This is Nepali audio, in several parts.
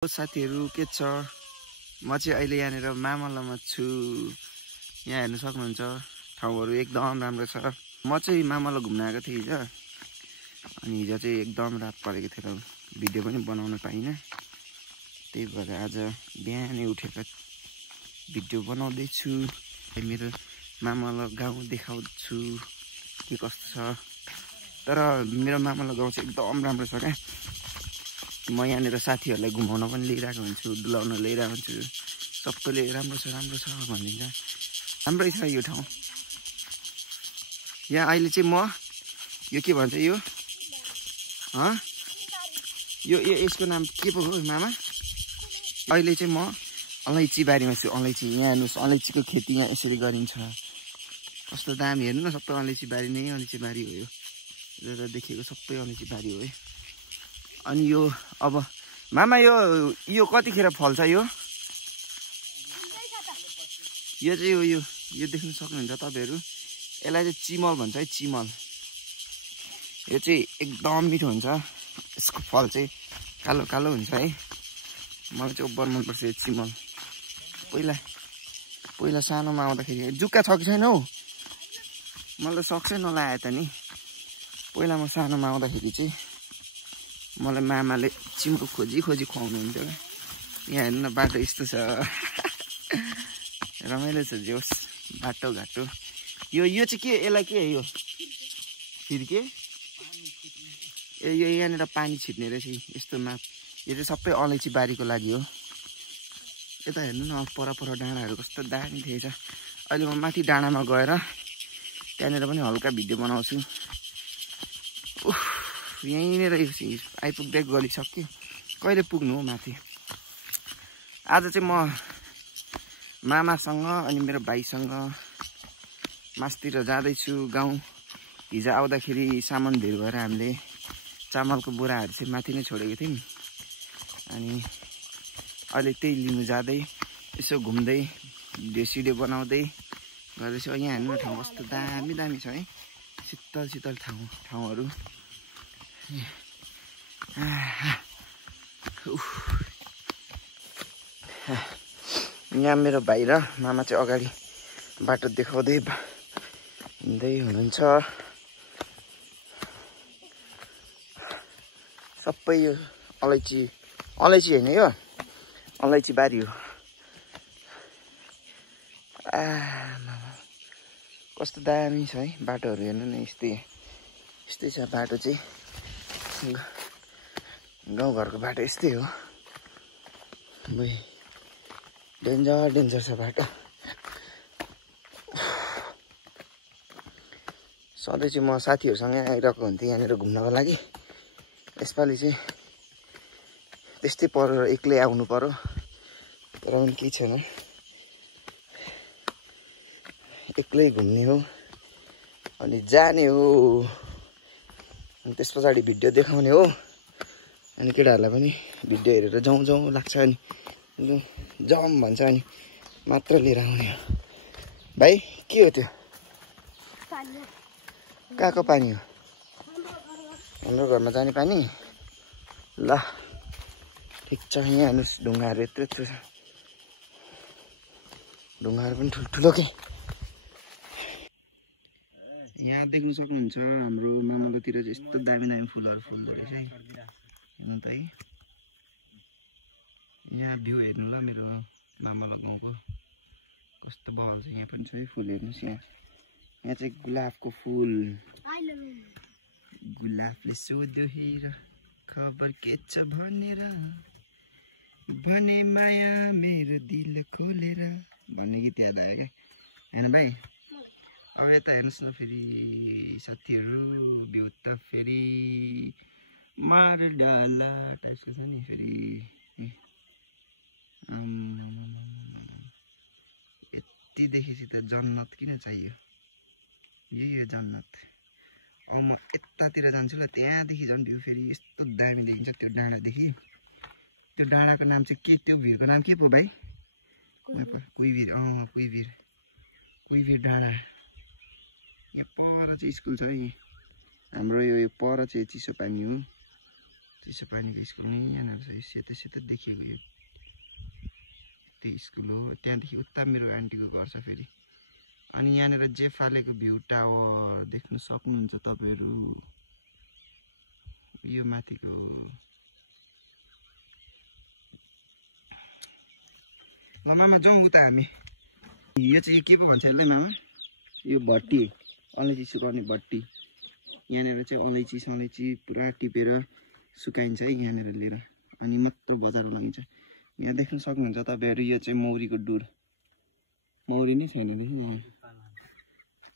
साथीहरु के छ म चाहिँ अहिले यहाँनेर मामलामा छु। यहाँ हेर्न सक्नुहुन्छ ठाउँहरु एकदम राम्रो छ। म चाहिँ मामला घुम्न आएको थिएँ हिजो, अनि हिजो चाहिँ एकदम रात परेको थियो र भिडियो पनि बनाउन पाइनँ। त्यही भएर आज बिहानै उठेर भिडियो बनाउँदै छु। मेरो मामला गाउँ देखाउँछु के कस्तो छ। तर मेरो मामला गाउँ चाहिँ एकदम राम्रो छ क्या। म यहाँनेर साथीहरुलाई घुमाउन पनि लिइरहेको हुन्छु, डुलाउन लिइरहेको हुन्छु। सबैले राम्रो छ भनिदिन्छ। राम्रै छ यो ठाउँ। यहाँ अहिले चाहिँ म यो के भन्छ यो यसको नाम के पो हो मामा? अहिले चाहिँ म अलैँची बारीमा छु। अलैँची यहाँ हेर्नुहोस्, अलैँचीको खेती यहाँ यसरी गरिन्छ। कस्तो दामी हेर्नु न, सबै अलैँची बारी नै अलैँची बारी हो। यो देखेको सबै अलैँची बारी हो है। अनि यो अब मामा यो कतिखेर फल्छ? यो चाहिँ यो देख्न सक्नुहुन्छ तपाईहरु। यसलाई चाहिँ चिमल भन्छ है, चिमल। यो चाहिँ एकदम मिठो हुन्छ। यसको फल चाहिँ कालो कालो हुन्छ है। मलाई चाहिँ ओभर मन पर्छ यो चिमल। पहिला सानोमा आउँदाखेरि जुक्का छ कि छैन हौ? मलाई सक्छै नलाए त नि। पहिला म सानोमा आउँदाखेरि चाहिँ मलाई मामाले चिमल खोजी खुवाउनुहुन्थ्यो। यहाँ हेर्नु न, बाटो यस्तो छ। रमाइलो छ जोस बाटो घाटो। यो चाहिँ के? यसलाई के यो फेरि के? यो यहाँनिर पानी छिट्ने रहेछ यस्तोमा। यो चाहिँ सबै अलैँची बारीको लागि हो। यता हेर्नु न, पर डाँडाहरू कस्तो दामी थिएछ। अहिले म माथि डाँडामा गएर त्यहाँनिर पनि हल्का भिडियो बनाउँछु। यहीँनिर आइपुग्दै गलिसक्यो। कहिले पुग्नु हो माथि? आज चाहिँ म मामासँग अनि मेरो भाइसँग मासतिर जाँदैछु गाउँ। हिजो आउँदाखेरि सामान धेर भएर हामीले चामलको बोराहरू चाहिँ माथि नै छोडेको थियौँ। अनि अहिले त्यही लिनु जाँदै यसो घुम्दै भिडियो बनाउँदै गर्दैछु। यहाँ हेर्नु न, ठाउँ कस्तो दामी दामी छ है। शीतल ठाउँहरू। यहाँ मेरो भाइ र मामा चाहिँ अगाडि बाटो देखाउँदै हिँड्दै हुनुहुन्छ। सबै यो अलैँची होइन, यो अलैँची बारी हो। कस्तो दामी छ है बाटोहरू। हेर्नु न, यस्तै छ बाटो चाहिँ। गाउँघरको बाटो यस्तै हो। डेन्जर छ बाटो। सधैँ चाहिँ म साथीहरूसँग आइरहेको हुन्थेँ यहाँनिर घुम्नको लागि। यसपालि चाहिँ त्यस्तै परेर एक्लै आउनु पर्यो। तर पनि केही छैन, एक्लै घुम्ने हो अनि जाने हो। अनि त्यस पछाडि भिडियो देखाउने हो। अनि केटाहरूलाई पनि भिडियो हेरेर जाउँ लाग्छ। अनि जाउँ भन्छ अनि मात्र लिएर आउने हो। भाइ के हो त्यो? कहाँको पानी हो? हाम्रो घरमा जाने पानी? ल ठिक छ। यहाँ हेर्नुहोस्, ढुङ्गाहरू यत्रो छ। ढुङ्गाहरू पनि ठुल्ठुलो के। यहाँ देख्न सक्नुहुन्छ हाम्रो मामलातिर चाहिँ यस्तो दामी फुलहरू फुल्दो रहेछ है। हेर्नु त है, यहाँ भ्यू हेर्नु ल मेरो मामला गाउँको कस्तो बहल छ। यहाँ पनि छ है फुल। हेर्नुहोस् यहाँ चाहिँ गुलाबको फुल। गुलाबले सोध्यो हेर खबर के छ भनेर, भने माया मेरो दिल खोलेर भन्ने गीत याद आयो क्या। होइन भाइ? अब यता हेर्नुहोस् न फेरि साथीहरू, भ्यू त फेरि मार डाला टाइपको छ नि। फेरि यतिदेखि त जन्नत किन चाहियो? यही हो जन्नत। अब म यतातिर जान्छु ल, त्यहाँदेखि झन् भ्यू फेरि यस्तो दामी देखिन्छ त्यो डाँडादेखि। त्यो डाँडाको नाम चाहिँ के? त्यो भिरको नाम के पो भाइ? कुइभिर। कुइभिर डाँडा। यो पर चाहिँ स्कुल छ है हाम्रो। यो पर चाहिँ चिसो पानी हो। चिसो पानीको स्कुल नै यहाँनिर छ। यो सेतो सेतो देखिएको यो त्यही स्कुल हो। त्यहाँदेखि उता मेरो आन्टीको घर छ फेरि। अनि यहाँनिर जे फालेको भ्यू टावर देख्न सक्नुहुन्छ तपाईँहरू। यो माथिको ल मामा जाउँ उता हामी। यो चाहिँ के पो भन्छ यसलाई मामा? यो भट्टी, अलैँची सुकाउने भट्टी। यहाँनिर चाहिँ अलैँची सलैँची पुरा टिपेर सुकाइन्छ है यहाँनिर लिएर, अनि मात्र बजार लगिन्छ। यहाँ देख्न सक्नुहुन्छ तपाईँहरू, यो चाहिँ मौरीको डुर। मौरी नै छैन देखि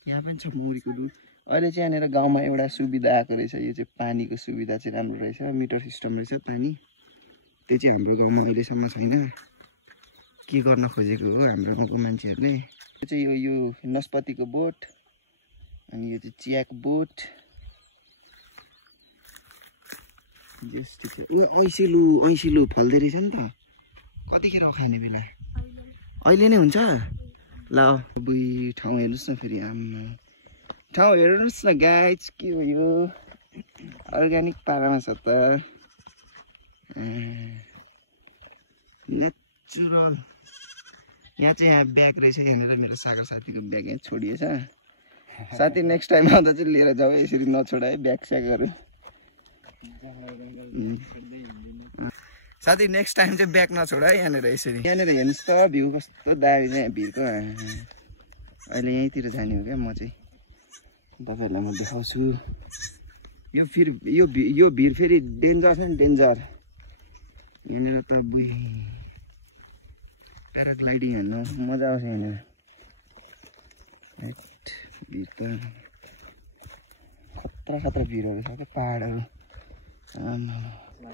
यहाँ पनि छ मौरीको डुर। अहिले चाहिँ यहाँनिर गाउँमा एउटा सुविधा आएको रहेछ। यो चाहिँ पानीको सुविधा चाहिँ राम्रो रहेछ, मिटर सिस्टम रहेछ पानी। त्यो चाहिँ हाम्रो गाउँमा अहिलेसम्म छैन। के गर्न खोजेको हो हाम्रो गाउँको मान्छेहरूले। यो चाहिँ यो नस्पतिको बोट, अनि यो चाहिँ चियाको बोट। ऐसिलु फल्दै रहेछ नि त। कतिखेर खाने बेला? अहिले नै हुन्छ। ल बुई ठाउँ हेर्नुहोस् न फेरि। आम्मा ठाउँ हेर्नुहोस् न गाइज, के हो यो? अर्ग्यानिक पारामा छ त, नेचुरल। यहाँ चाहिँ यहाँ ब्याग रहेछ। यहाँनिर मेरो सागर साथीको ब्याग यहाँ छोडिएछ। साथी नेक्स्ट टाइम आउँदा चाहिँ लिएर जाऊ, यसरी नछोडा है ब्याग स्यागहरू। साथी नेक्स्ट टाइम चाहिँ ब्याग नछोडा है यहाँनिर यसरी। यहाँनिर हेर्नुहोस् त भ्यू कस्तो दामी छ भिरको। अहिले यहीँतिर जाने हो क्या म चाहिँ, तपाईँहरूलाई म देखाउँछु। यो भिर फेरि डेन्जर छ नि, डेन्जर। यहाँनिर त बुई प्याराग्लाइडिङ हेर्नु मजा आउँछ यहाँनिर। भिर त खतरा खतरा भिरहरू छ क्या, पाहाडहरू।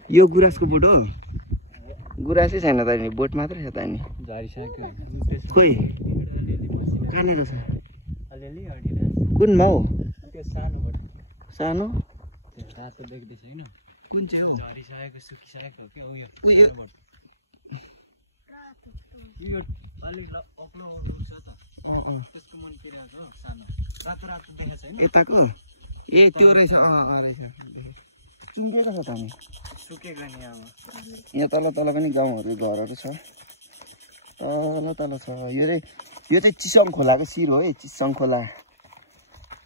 यो गुराँसको बोट हो? गुराँसै छैन त नि, बोट मात्रै छ त नि। खोइ कहाँनिर छ? कुनमा हौ? सानो कुन चाहिँ हो? यताको ए त्यो रहेछ। रहेछ चुम्केको छ त नि, सुकेको नि। यहाँ तल तल पनि गाउँहरू घरहरू छ, तल तल छ। यो चाहिँ चिसङ खोलाको शिर हो है, चिसङ खोला।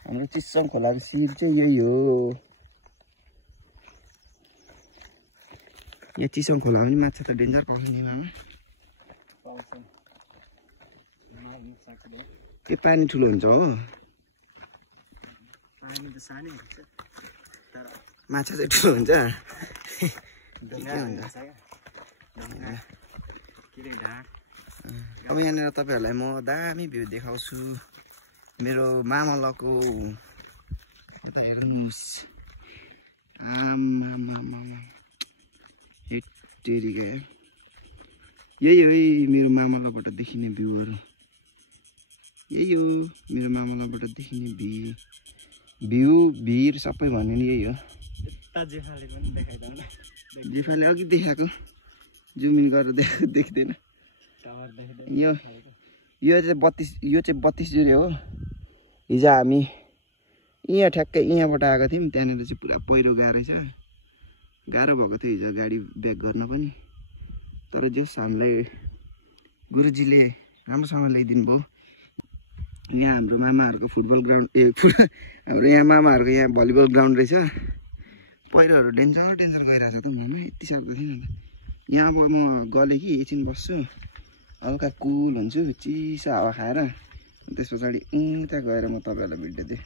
हाम्रो चिसङ खोलाको शिर चाहिँ यही हो। यहाँ चिसङ खोला पनि माछा त डेन्जर पाउँछ नि मामा। त्यो पानी ठुलो हुन्छ हो, माछा चाहिँ ठुलो हुन्छ। अब यहाँनिर तपाईँहरूलाई म दामी भ्यू देखाउँछु मेरो मामलको। हेर्नुहोस् हेटेरिका, यही हो मेरो मामलबाट देखिने भ्यूहरू। यही हो मेरो मामलबाट देखिने भिर सबै भन्यो नि यही हो। जेफाले अघि देखाएको जुम इन गरेर देख्दैन। यो चाहिँ 32 जुरे हो। हिजो हामी यहाँ ठ्याक्कै यहाँबाट आएको थियौँ, त्यहाँनिर चाहिँ पुरा पहिरो गएको रहेछ। गाह्रो भएको थियो हिजो गाडी ब्याक गर्न पनि, तर जस हामीलाई गुरुजीले राम्रोसँग ल्याइदिनु भयो। यहाँ हाम्रो मामाहरूको फुटबल ग्राउन्ड हाम्रो यहाँ मामाहरूको यहाँ भलिबल ग्राउन्ड रहेछ। पहिरोहरू डेन्जर गइरहेको छ त हुनु, यति सक्दो थिएन त। यहाँ अब म गलेँ कि एकछिन बस्छु, हल्का कुल हुन्छु, चिसो हावा खाएर। त्यस पछाडि उता गएर म तपाईँहरूलाई भिडियो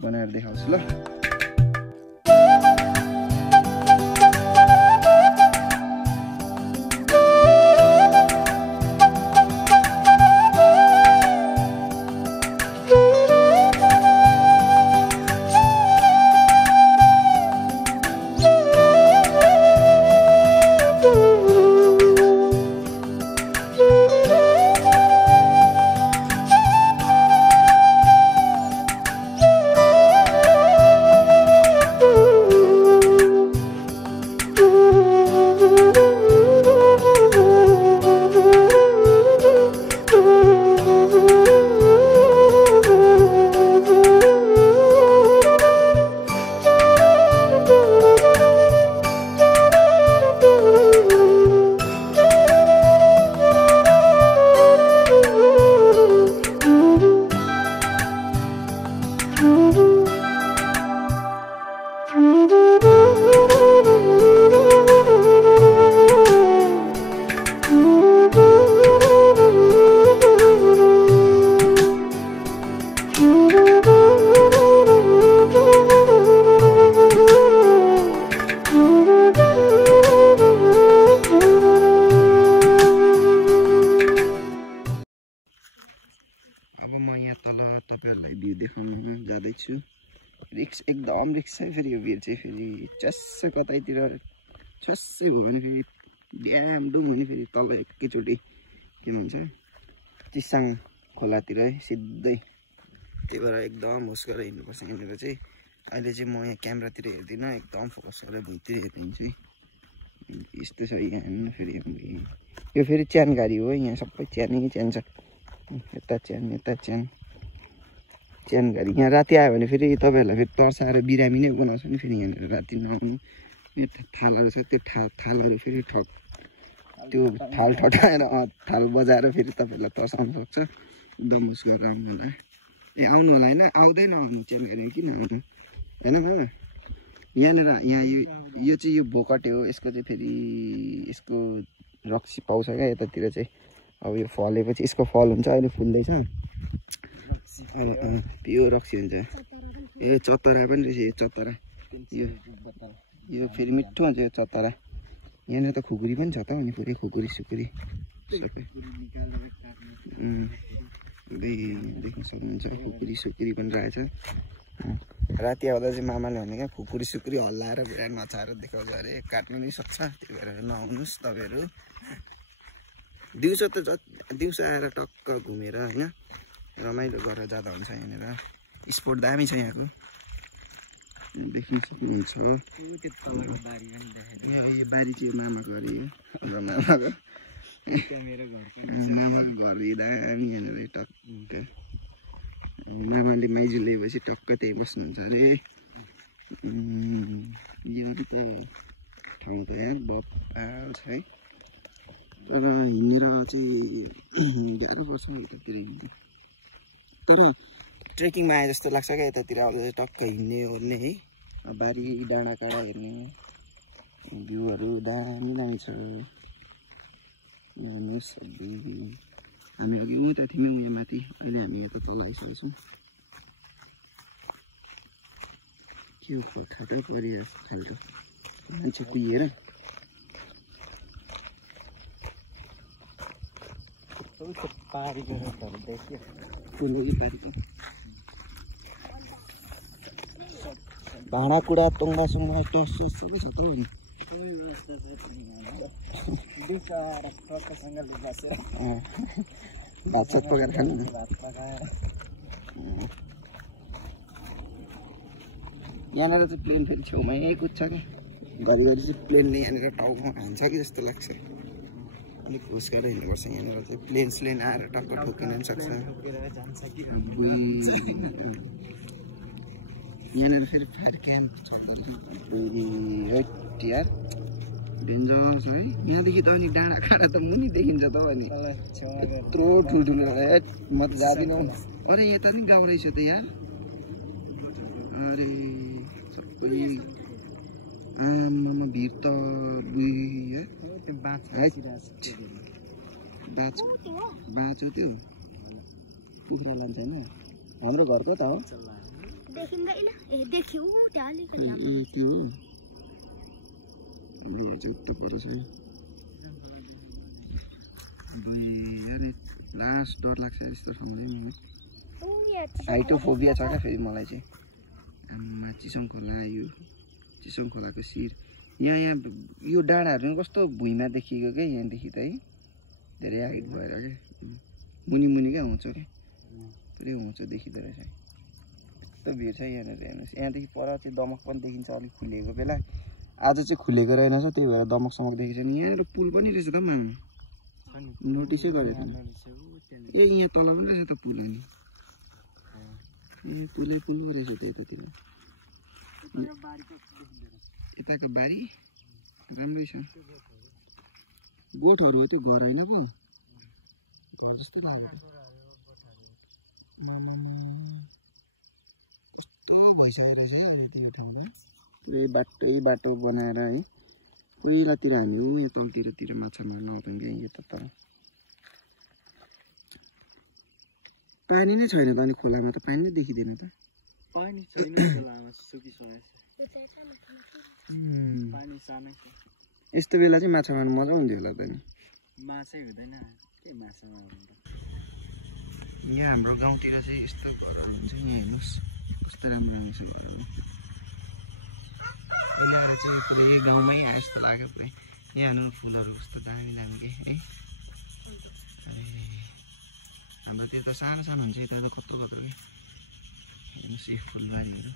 बनाएर देखाउँछु ल। छु रिक्स एकदम रिक्स छ फेरि यो भिर चाहिँ फेरि चस्स कतैतिर छस्सै भयो भने फेरि ड्याम डुम भने फेरि तल एकैचोटि के भन्छ चिसाङ खोलातिर सिधै त्यही भएर एकदम होस गरेर हिँड्नुपर्छ यहाँनिर चाहिँ अहिले चाहिँ म यहाँ क्यामेरातिर हेर्दिनँ एकदम फोकस गरेर भुइँतिर हेरिदिन्छु यस्तो छ यहाँ हेर्नु फेरि यो फेरि च्यान गाडी हो यहाँ सबै च्यानै च्यान छ यता च्यान च्यान गाडी यहाँ राति आयो भने फेरि तपाईँहरूलाई फेरि तर्साएर बिरामी नै बनाउँछ नि फेरि यहाँनिर राति नआउनु यो थालहरू छ त्यो थालहरू फेरि त्यो थाल ठटाएर थाल बजाएर फेरि तपाईँहरूलाई तर्साउनु सक्छ एकदम उस गरेर आउनु होला ए आउनु होला होइन आउँदैन आउनु च्यान गाडीमा किन आउनु होइन मामा यहाँनिर यहाँ यो चाहिँ यो भोकटे हो यसको चाहिँ फेरि यसको रक्सी पाउँछ क्या यतातिर चाहिँ अब यो फलेपछि यसको फल हुन्छ अहिले फुल्दैछ यो रक्सी हुन्छ ए चतरा पनि रहेछ यो चतरा यो फेरि मिठो हुन्छ यो चतरा यहाँनिर त खुकुरी पनि छ त अनि फेरि खुकुरी सुकुरी सबै देख्न सक्नुहुन्छ खुकुरी सुकुरी पनि रहेछ राति आउँदा चाहिँ मामाले भने क्या खुकुरी सुकुरी हल्लाएर बिराट नचाएर देखाउँछ अरे काट्नु नै सक्छ त्यही भएर नआउनुहोस् तपाईँहरू दिउँसो त दिउँसो आएर टक्क घुमेर होइन रमाइलो गरेर जाँदा हुन्छ यहाँनिर स्पोट दामी छ यहाँको देख्न सक्नुहुन्छ बारी चाहिँ मामाको अरे हाम्रो मामाको घर दामी यहाँनिर टक्क मामाले माइजू लिएपछि टक्क त्यही बस्नुहुन्छ अरे यो त ठाउँ त यहाँ बत्ताल छ है तर हिँडेर चाहिँ गाह्रो पर्छ यतातिर हिँड्नु तर ट्रेकिङमा आए जस्तो लाग्छ क्या यतातिर आउँदा चाहिँ टक्क हिँड्ने ओर्ने है बारी डाँडा काँडा हेर्ने भ्यूहरू दामी दामी छ हेर्नुहोस् हामी अघि उता थियौँ उयो माथि अहिले हामी यता तल आइसकेको छौँ के हो खाता परिरहेको खालको मान्छे कुहिएर भाँडाकुँडा टोङ्गासुङ्गा टस सबै छ त भात सात पकाएर खानु न यहाँनिर चाहिँ प्लेन फेरि छेउमै कुद्छ क्या घरिघरि चाहिँ प्लेनले यहाँनिर टाउकोमा हान्छ कि जस्तो लाग्छ अलिक होस गरेर हिँड्नुपर्छ यहाँनिर चाहिँ प्लेन आएर टक्क ठोकिन पनि सक्छ यहाँनिर फेरि फायर क्याम्प यार डेन्जर छ है यहाँदेखि त अनि डाँडा काँडा त मुनि देखिन्छ त अनि यत्रो ठुल्ठुलो म त जाँदिनँ अरे यता नि गाउँ रहेछ त यहाँ अरे सबै आमामा भिड त बाँचो त्यो कुखुरा लान्छ होइन हाम्रो घरको त हो त्यो हाम्रो घर चाहिँ उता पर छ लास्ट डर लाग्छ यस्तो ठाउँमा हाइटोफोबिया छ क्या फेरि मलाई चाहिँ आमा चिसोङ खोला यो चिसोङ खोलाको शिर यहाँ यो डाँडाहरू कस्तो भुइँमा देखिएको क्या यहाँदेखि त है धेरै हाइट भएर क्या मुनि मुनि क्या हुन्छ क्या पुरै हुन्छ देखिँदो रहेछ यस्तो भिड छ यहाँनिर हेर्नुहोस् यहाँदेखि पर चाहिँ दमक पनि देखिन्छ अलिक खुलेको बेला आज चाहिँ खुलेको रहेनछ त्यही भएर दमक समक देखिन्छ नि यहाँनिर पुल पनि रहेछ त मामा नोटिसै गरेको ए यहाँ तल पनि रहेछ त पुल अनि पुलै पुल रहेछ त यतातिर यताको बारी राम्रै छ गोठहरू हो त्यो घर होइन पो घर जस्तै लाग्यो कस्तो भइसकेको रहेछ त्यो ठाउँमा पुरै बाटो बनाएर है पहिलातिर हामी हो यो तलतिर माछा मार्न आउँथ्यौँ क्या यो त तर पानी नै छैन त अनि खोलामा त पानी नै देखिँदैन त पानी छैन खोलामा सुकिसकेछ पानी सानै छ यस्तो बेला चाहिँ माछा मार्न मजा हुन्थ्यो होला त नि माछै हुँदैन के माछा मार्नु यहाँ हाम्रो गाउँतिर चाहिँ यस्तो हुन्छ नि हेर्नुहोस् कस्तो राम्रो आउँछ यहाँ चाहिँ पुरै गाउँमै आए जस्तो लाग्यो पुरै यहाँ हेर्नु फुलहरू कस्तो दामी दामी के है हाम्रो त्यो त सानो सानो हुन्छ यता त कत्रो कत्रो कि फुलबारीहरू